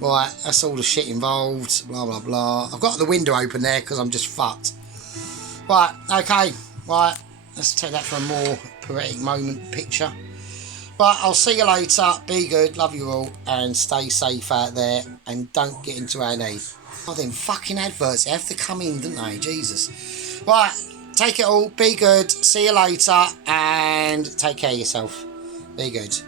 Right, that's all the shit involved. Blah, blah, blah. I've got the window open there because I'm just fucked. Right, okay. Right, let's take that for a more poetic moment picture. Right, I'll see you later. Be good, love you all, and stay safe out there, and don't get into our knee. Oh, them fucking adverts, they have to come in, don't they? Jesus. Right, take it all, be good, see you later, and take care of yourself. Be good.